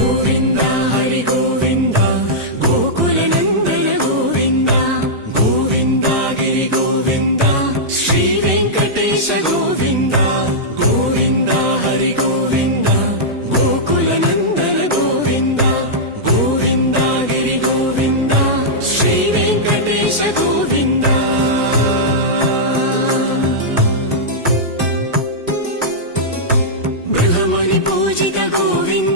Govinda Hari Govinda Gokula Nandana Govinda Govinda Giri Govinda Shri Venkatesha Govinda Govinda Hari Govinda Gokula Nandana Govinda Govinda Giri Govinda Shri Venkatesha Govinda Pujitha Govinda